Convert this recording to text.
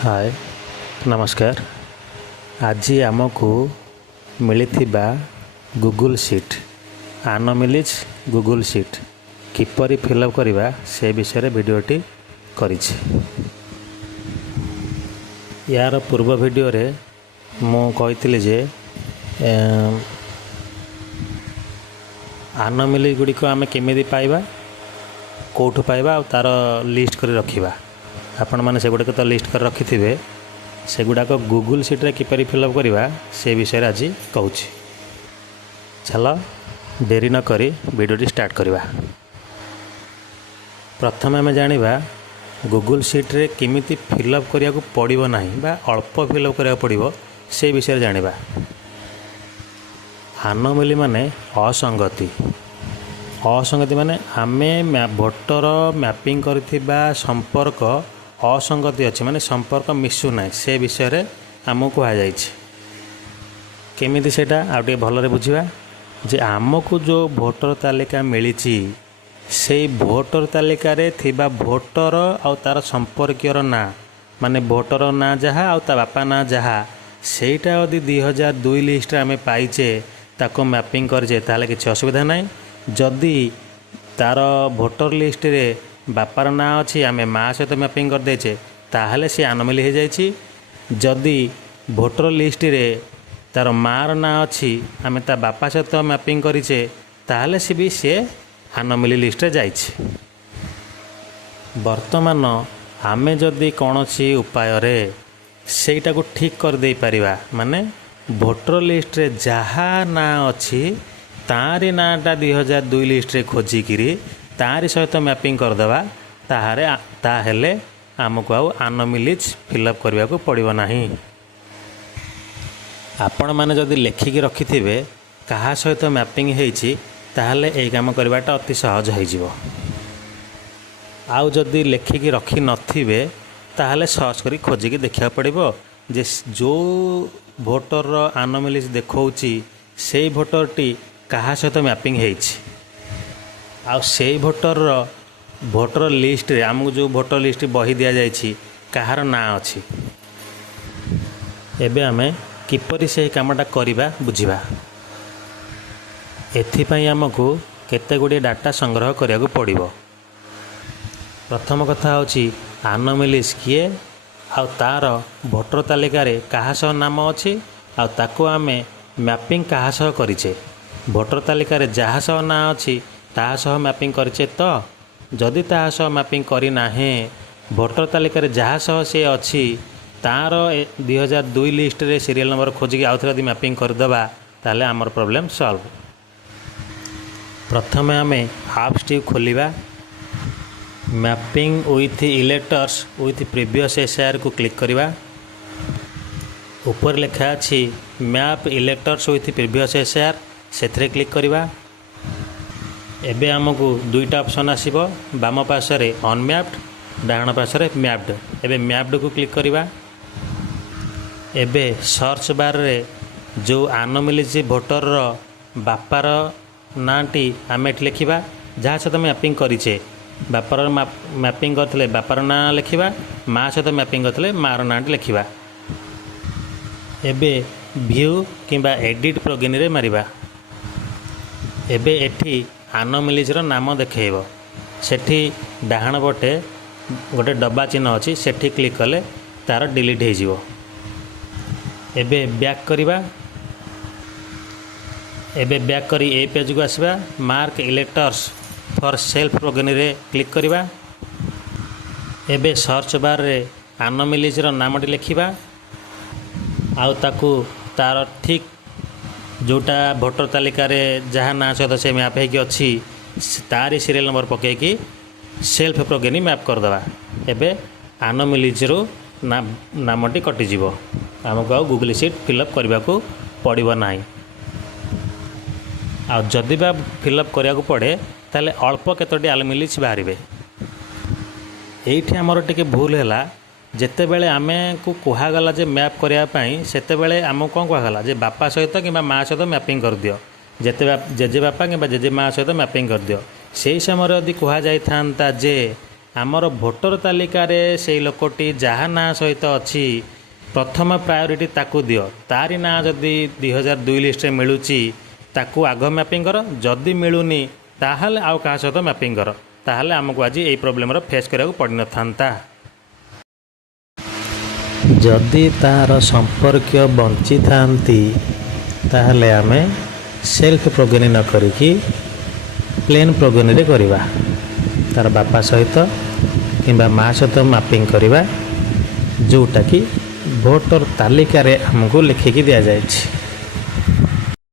हाय नमस्कार। आज आमको मिलिथिबा गूगल शीट आनमिलिज गूगल शीट किपरि फिलअप करवा से विषय भिडियोटी करिछि। यार पूर्व भिडियो रे मु कहितली जे आनमिलिज गुडी को आमे केमिति पाइबा कोठु पाइबा आ तार लिस्ट करी रखिबा। आपण मैंने से गुड़ाक तो लिस्ट कर रखि थे से गुड़ाक गूगल शीट्रे किपरि फिलअप करवा से विषय आज कहूँ। चल डेरी न करी वीडियोटी स्टार्ट करवा। प्रथम आम जाना गूगल शीट्रे किमिति फिलअप करिया को पड़िबो नाही बा अल्प फिलअप करिया पड़िबो से विषय जानिबा। आनोमली माने असंगति माने आमे भोटर मैपिंग करथिबा संपर्क असंगति अच्छी माने संपर्क मिसु ना से विषय आमको कहुई। केमिति सेटा आउटे भलरे बुझिबा जे आमको जो भोटर तालिका मिली से भोटर तालिका रे थिबा भोटर आउ तार संपर्कीयर ना माने भोटर ना जहा आउ ता बापा ना जहा सेटा यदि 2002 लिस्ट आमे पाइचे ताको मैपिंग करजे ताले किछि असुविधा नाही। जदि तार भोटर लिस्ट रे बापार ना अच्छी आम माँ सहित मैपिंग कर देचे ताहले सी आनोमली हो जाइछि। जदि भोटर लिस्ट रे तार मार ना अच्छी आम ता बापा सहित मैपिंग करिचे ताहले सी भी सी आनोमली लिस्ट रे जाइछि। वर्तमान आमे जदि कौनसी उपाय रे सेटा को ठीक कर दे परिबा माने भोटर लिस्ट रे जहा ना अच्छी तारी नाटा 2002 लिस्ट रे खोजिकी तारी सहित मैपिंग करदेवा ताहेले आमको आउ आनोमलीज फिलअप करने को पड़ो ना। आपण मैंने जदि लेखिकी रखिथिबे कहा सहित मैपिंग होइछि ताहले एई काम करवाटा अति सहज हो। आउ जदि लेखिकी रखी नथिबे ताहले सर्च करी खोजिकी देखा पड़िबो जे जो भोटर आनोमलीज देखौछि से भोटरटी कहा सहित मैपिंग होइछि आउ से भोटर लिस्ट रे आमको जो भोटर लिस्ट बही दि जाइछि कहार ना अच्छी। एबे आमे किपरि से कामटा करिबा बुझिबा। एथिपाई आमको केते गुडी डाटा संग्रह करिया को पड़िबो। प्रथम कथा होछि आनोमलीज किए आउ तार भोटर तालिका रे कहा सह नाम अच्छी आउ ताको आमे मैपिंग कहा सह करिचे। भोटर तालिका रे जहा सह ना अच्छी ताहा सह मैपिंग करिचे तो जदि ताहा सह मैपिंग करी नाहे भोटर तालिका रे जहा सह से अच्छी तार 2002 लिस्ट रे सीरियल नंबर खोजिकी आउ थरे यदि मैपिंग करदेबा ताले आमर प्रॉब्लम सॉल्व। प्रथमे आमे हाफ स्टिक खोलिबा mapping with electors with previous SIR को क्लिक करिबा। ऊपर लिखा अछि map electors with previous SIR से क्लिक करिबा। एबे आमको दुईटा ऑप्शन आसीबो बाम पार्श्व अनमैप्ड डाहाण पार्श्व मैप्ड। एबे मैप्ड को क्लिक करिबा। एबे सर्च बार रे जो आनोमलीज भोटर बापार नाटी आम एठी लिखिबा जहाँ सहित मैपिंग करिचे बापार मैपिंग करथिले बापार ना लिखिबा माँ सहित मैपिंग करथिले मार नाटी लिखिबा। एबे व्यू किंबा एडिट प्लगइन रे मारिबा। एबे एठी आनोमलीज नाम देखैबो सेठी डाहाण पटे गोटे डब्बा चिन्ह अच्छी सेठी क्लिक कले तार डिलीट हो जिवो। एबे बैक करिबा। एबे बैक करी ए पेज को आसबा mark electors for self plugin रे क्लिक करिबा। एबे सर्च बार रे आनोमलीज नामटी लिखिबा आउ ताकू तार ठीक जोटा भोटर तालिका रे जहाँ ना सहित से मैप होगी अच्छी तारी सीरियल नंबर पकईकि सेल्फ प्लगइन मैप करदेवा। एबे आनोमलीज नामटी कटिଯିव आमको आउ गूगल शीट फिलअप करने को पड़ो ना। आ जदि बा फिलअप करिया को पड़े ताले अल्प केतोटी आनोमलीज बाहरिबे। एइठी हमर टिके भूल हैला जेते बेले आमे को कहुगला जे मैप करने से आम कौन कहला जे बापा सहित कि माँ सहित मैपिंग कर दियो जेते जेजे बापा कि जेजे माँ सहित मैपिंग कर दियो। से समय यदि कहुई था जे ଆମର ଭୋଟର ତାଲିକାରେ ସେଇ ଲୋକଟି ଯାହା ନାଁ ସହିତ ଅଛି ପ୍ରଥମ ପ୍ରାୟୋରିଟି ତାକୁ ଦିଅ। ତାରି ନାଁ ଯଦି 2002 ଲିଷ୍ଟରେ ମିଳୁଛି ତାକୁ ଆଗ ମ୍ୟାପିଂ କର, ଯଦି ମିଳୁନି ତାହେଲେ ଆଉ କାହା ସହିତ ମ୍ୟାପିଂ କର। ତାହେଲେ ଆମକୁ ଆଜି ଏଇ ପ୍ରୋବ୍ଲେମର ଫେସ୍ କରିବାକୁ ପଡ଼ିନଥାନ୍ତା। ଯଦି ତାର ସମ୍ପର୍କୀୟ ବଞ୍ଚିଥାନ୍ତି ତାହେଲେ ଆମେ ସେଲ୍ଫ ପ୍ରୋଗେନି ନ କରିକି ପ୍ଲେନ୍ ପ୍ରୋଗେନିରେ କରିବା। ତାର ବାପା ସହିତ କିମ୍ବା ମାଆ ସହିତ ମ୍ୟାପିଂ କରିବା, ଯେଉଁଟାକି ଭୋଟର ତାଲିକାରେ ଆମକୁ ଲେଖିକି ଦିଆଯାଇଛି।